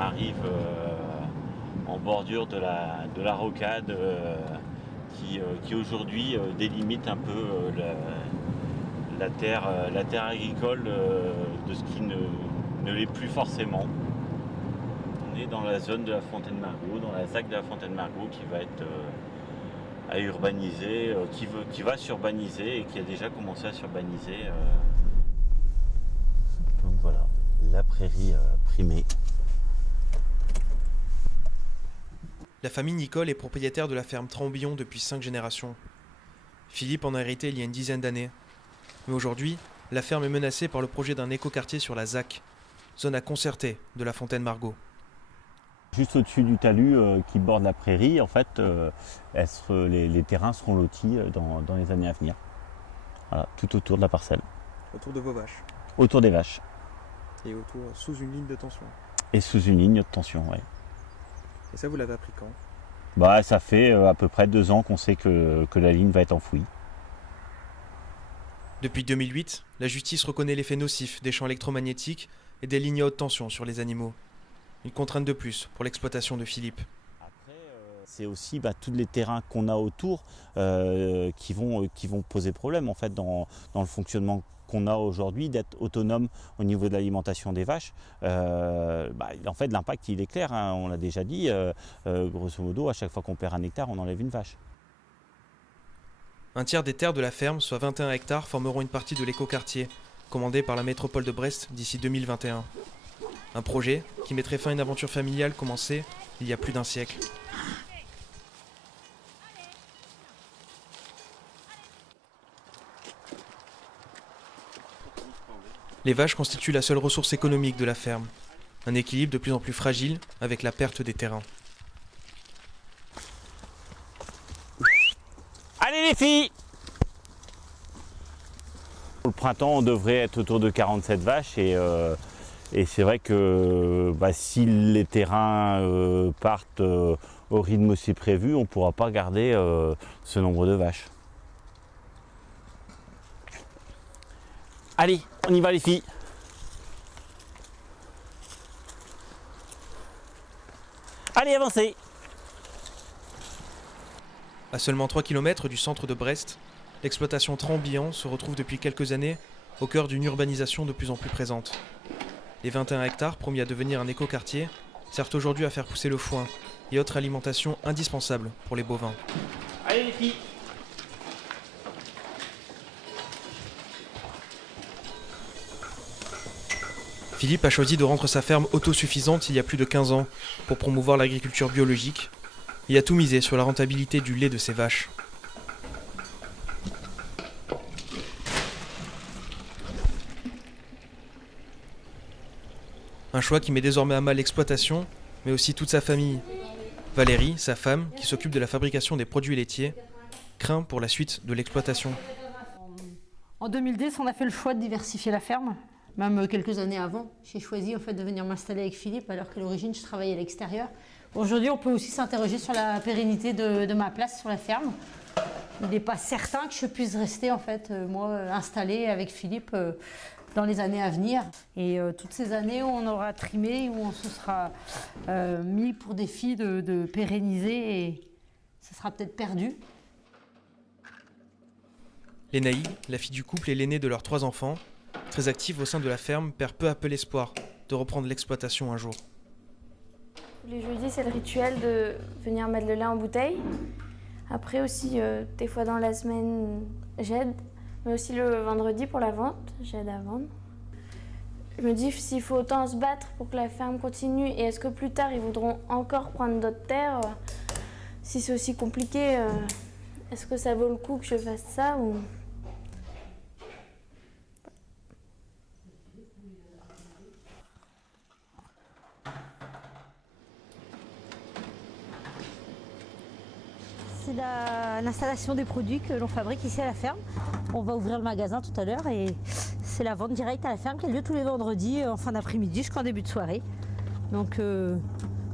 arrive en bordure de la rocade qui aujourd'hui délimite un peu la terre agricole de ce qui ne l'est plus forcément. On est dans la zone de la Fontaine-Margot, dans la ZAC de la Fontaine-Margot qui va être à urbaniser, qui va s'urbaniser et qui a déjà commencé à s'urbaniser. Donc voilà, la prairie primée. La famille Nicole est propriétaire de la ferme Trambillon depuis 5 générations. Philippe en a hérité il y a une dizaine d'années. Mais aujourd'hui, la ferme est menacée par le projet d'un écoquartier sur la ZAC, zone à concerter de la Fontaine-Margot. Juste au-dessus du talus qui borde la prairie, en fait, les terrains seront lotis dans les années à venir. Voilà, tout autour de la parcelle. Autour de vos vaches. Autour des vaches. Et autour, sous une ligne de tension. Et sous une ligne de tension, oui. Et ça, vous l'avez appris quand ? Ça fait à peu près 2 ans qu'on sait que la ligne va être enfouie. Depuis 2008, la justice reconnaît l'effet nocif des champs électromagnétiques et des lignes à haute tension sur les animaux. Une contrainte de plus pour l'exploitation de Philippe. Après, c'est aussi tous les terrains qu'on a autour qui vont poser problème en fait, dans le fonctionnement qu'on a aujourd'hui, d'être autonome au niveau de l'alimentation des vaches. En fait, l'impact, il est clair, hein, on l'a déjà dit. Grosso modo, à chaque fois qu'on perd un hectare, on enlève une vache. Un tiers des terres de la ferme, soit 21 hectares, formeront une partie de l'écoquartier, commandé par la métropole de Brest d'ici 2021. Un projet qui mettrait fin à une aventure familiale commencée il y a plus d'un siècle. Les vaches constituent la seule ressource économique de la ferme. Un équilibre de plus en plus fragile avec la perte des terrains. Allez les filles! Pour le printemps, on devrait être autour de 47 vaches et c'est vrai que si les terrains partent au rythme aussi prévu, on ne pourra pas garder ce nombre de vaches. Allez, on y va les filles! Allez, avancez! À seulement 3 km du centre de Brest, l'exploitation Trambillon se retrouve depuis quelques années au cœur d'une urbanisation de plus en plus présente. Les 21 hectares promis à devenir un écoquartier servent aujourd'hui à faire pousser le foin et autres alimentations indispensables pour les bovins. Allez les filles! Philippe a choisi de rendre sa ferme autosuffisante il y a plus de 15 ans pour promouvoir l'agriculture biologique et a tout misé sur la rentabilité du lait de ses vaches. Un choix qui met désormais à mal l'exploitation, mais aussi toute sa famille. Valérie, sa femme, qui s'occupe de la fabrication des produits laitiers, craint pour la suite de l'exploitation. En 2010, on a fait le choix de diversifier la ferme. Même quelques années avant, j'ai choisi en fait de venir m'installer avec Philippe alors qu'à l'origine je travaillais à l'extérieur. Aujourd'hui, on peut aussi s'interroger sur la pérennité de ma place sur la ferme. Il n'est pas certain que je puisse rester en fait, installée avec Philippe dans les années à venir. Et toutes ces années où on aura trimé, où on se sera mis pour défi de pérenniser, et ça sera peut-être perdu. Lénaï, la fille du couple et l'aînée de leurs 3 enfants, très active au sein de la ferme, perd peu à peu l'espoir de reprendre l'exploitation un jour. Les jeudis, c'est le rituel de venir mettre le lait en bouteille. Après aussi, des fois dans la semaine, j'aide. Mais aussi le vendredi pour la vente, j'aide à vendre. Je me dis s'il faut autant se battre pour que la ferme continue et est-ce que plus tard ils voudront encore prendre d'autres terres, si c'est aussi compliqué, est-ce que ça vaut le coup que je fasse ça ou... C'est l'installation des produits que l'on fabrique ici à la ferme. On va ouvrir le magasin tout à l'heure et c'est la vente directe à la ferme qui a lieu tous les vendredis en fin d'après-midi jusqu'en début de soirée. Donc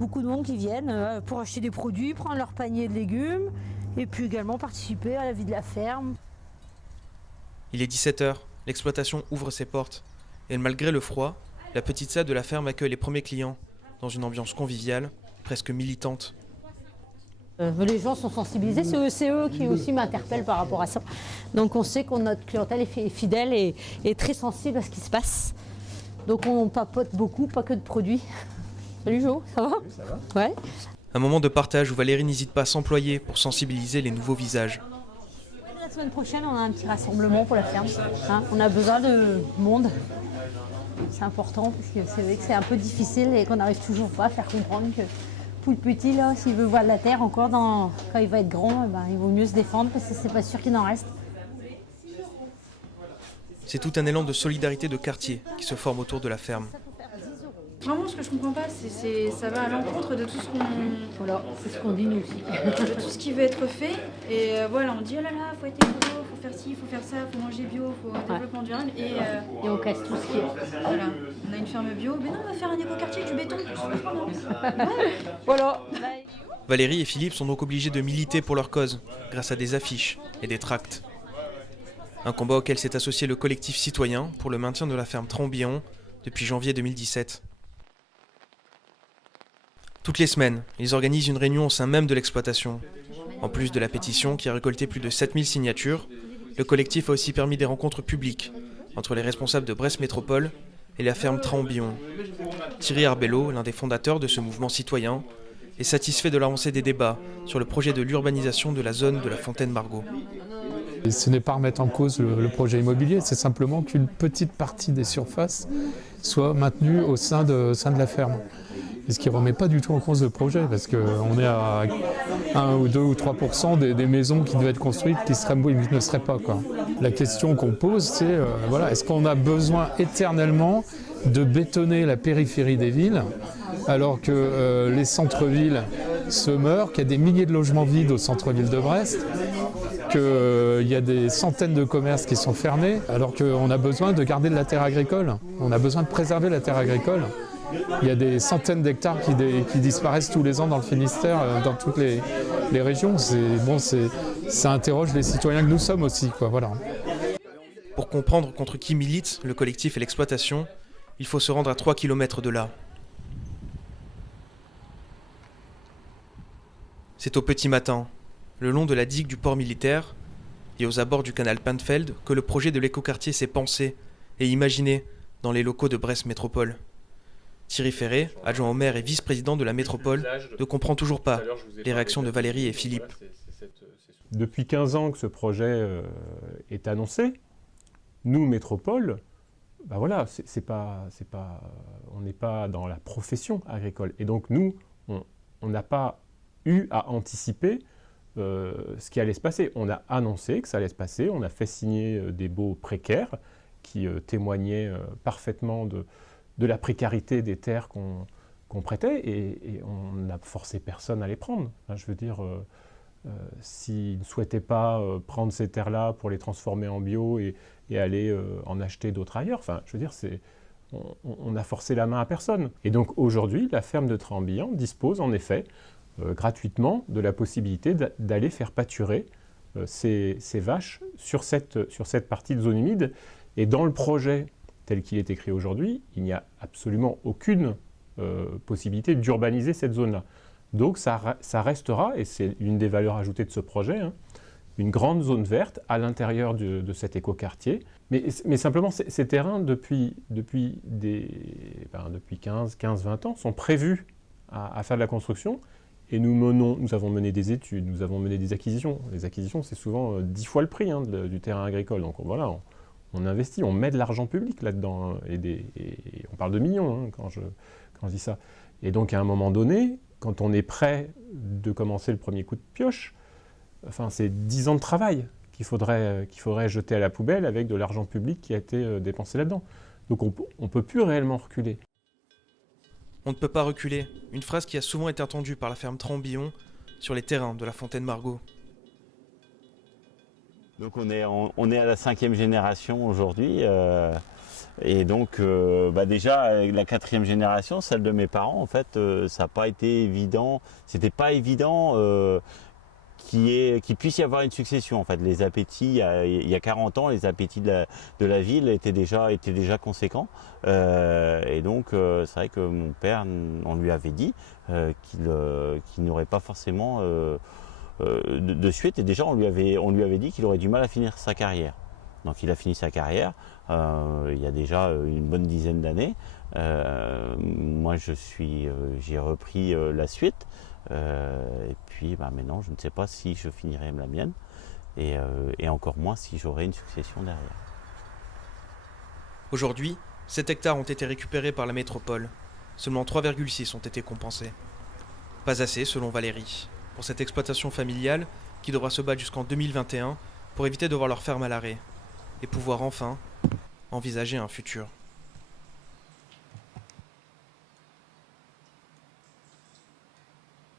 beaucoup de monde qui viennent pour acheter des produits, prendre leur panier de légumes et puis également participer à la vie de la ferme. Il est 17h, l'exploitation ouvre ses portes. Et malgré le froid, la petite salle de la ferme accueille les premiers clients dans une ambiance conviviale, presque militante. Les gens sont sensibilisés, c'est eux qui aussi m'interpellent par rapport à ça. Donc on sait que notre clientèle est fidèle et très sensible à ce qui se passe. Donc on papote beaucoup, pas que de produits. Salut Jo, ça va? Oui, ça va. Ouais. Un moment de partage où Valérie n'hésite pas à s'employer pour sensibiliser les nouveaux visages. La semaine prochaine, on a un petit rassemblement pour la ferme. On a besoin de monde. C'est important parce que c'est vrai que c'est un peu difficile et qu'on n'arrive toujours pas à faire comprendre que pour le petit, là, s'il veut voir de la terre encore quand il va être grand, il vaut mieux se défendre parce que c'est pas sûr qu'il en reste. C'est tout un élan de solidarité de quartier qui se forme autour de la ferme. Vraiment, ce que je comprends pas, ça va à l'encontre de tout ce qu'on... Voilà, c'est ce qu'on dit nous aussi. de tout ce qui veut être fait. Et voilà, on dit, oh là là, faut être écolo, faut faire ci, faut faire ça, faut manger bio, faut développement durable. Et on casse tout ce qui est. Voilà, on a une ferme bio, mais non, on va faire un écoquartier avec du béton. Voilà. Valérie et Philippe sont donc obligés de militer pour leur cause, grâce à des affiches et des tracts. Un combat auquel s'est associé le collectif citoyen pour le maintien de la ferme Trambillon depuis janvier 2017. Toutes les semaines, ils organisent une réunion au sein même de l'exploitation. En plus de la pétition qui a récolté plus de 7000 signatures, le collectif a aussi permis des rencontres publiques entre les responsables de Brest Métropole et la ferme Trambillon. Thierry Arbello, l'un des fondateurs de ce mouvement citoyen, est satisfait de l'avancée des débats sur le projet de l'urbanisation de la zone de la Fontaine-Margot. Ce n'est pas remettre en cause le projet immobilier, c'est simplement qu'une petite partie des surfaces soit maintenue au sein de la ferme. Et ce qui ne remet pas du tout en cause le projet, parce qu'on est à 1 ou 2 ou 3% des maisons qui devaient être construites qui ne seraient pas, quoi. La question qu'on pose, c'est est-ce qu'on a besoin éternellement de bétonner la périphérie des villes, alors que les centres-villes se meurent, qu'il y a des milliers de logements vides au centre-ville de Brest, qu'il y a des centaines de commerces qui sont fermés, alors qu'on a besoin de garder de la terre agricole. On a besoin de préserver la terre agricole. Il y a des centaines d'hectares qui disparaissent tous les ans dans le Finistère, dans toutes les régions. Ça interroge les citoyens que nous sommes aussi, quoi, voilà. Pour comprendre contre qui militent le collectif et l'exploitation, il faut se rendre à 3 km de là. C'est au petit matin, le long de la digue du port militaire et aux abords du canal Pintfeld, que le projet de l'écoquartier s'est pensé et imaginé dans les locaux de Brest Métropole. Thierry Ferré, adjoint au maire et vice-président de la métropole, ne comprend toujours pas les réactions de Valérie et Philippe. Depuis 15 ans que ce projet est annoncé, nous, métropole, on n'est pas dans la profession agricole. Et donc nous, on n'a pas eu à anticiper ce qui allait se passer. On a annoncé que ça allait se passer, on a fait signer des baux précaires qui témoignaient parfaitement de la précarité des terres qu'on prêtait, et on n'a forcé personne à les prendre. Je veux dire, s'ils ne souhaitaient pas prendre ces terres-là pour les transformer en bio et aller en acheter d'autres ailleurs, je veux dire, on n'a forcé la main à personne. Et donc aujourd'hui, la ferme de Trambillon dispose en effet gratuitement de la possibilité d'aller faire pâturer ces vaches sur cette partie de zone humide. Et dans le projet tel qu'il est écrit aujourd'hui, il n'y a absolument aucune possibilité d'urbaniser cette zone-là. Donc ça restera, et c'est une des valeurs ajoutées de ce projet, une grande zone verte à l'intérieur de cet écoquartier. Mais simplement, ces terrains, depuis 15-20 ans, sont prévus à faire de la construction. Et nous avons mené des études, nous avons mené des acquisitions. Les acquisitions, c'est souvent 10 fois le prix du terrain agricole. Donc voilà, on investit, on met de l'argent public là-dedans, et on parle de millions quand je dis ça. Et donc à un moment donné, quand on est prêt de commencer le premier coup de pioche, c'est 10 ans de travail qu'il faudrait jeter à la poubelle avec de l'argent public qui a été dépensé là-dedans. Donc on ne peut plus réellement reculer. On ne peut pas reculer, une phrase qui a souvent été entendue par la ferme Trambillon sur les terrains de la Fontaine-Margot. Donc on est à la 5e génération aujourd'hui, et donc déjà la 4e génération, celle de mes parents, en fait, ça n'a pas été évident, c'était pas évident qu'il puisse y avoir une succession. En fait, les appétits, il y a 40 ans, les appétits de la ville étaient déjà conséquents. Et donc, c'est vrai que mon père, on lui avait dit qu'il n'aurait pas forcément de suite. Et déjà, on lui avait dit qu'il aurait du mal à finir sa carrière. Donc, il a fini sa carrière il y a déjà une bonne dizaine d'années. Moi, j'ai repris la suite. Et puis maintenant, je ne sais pas si je finirai la mienne et encore moins si j'aurai une succession derrière. Aujourd'hui, 7 hectares ont été récupérés par la métropole. Seulement 3,6 ont été compensés. Pas assez, selon Valérie, pour cette exploitation familiale qui devra se battre jusqu'en 2021 pour éviter de voir leur ferme à l'arrêt et pouvoir enfin envisager un futur.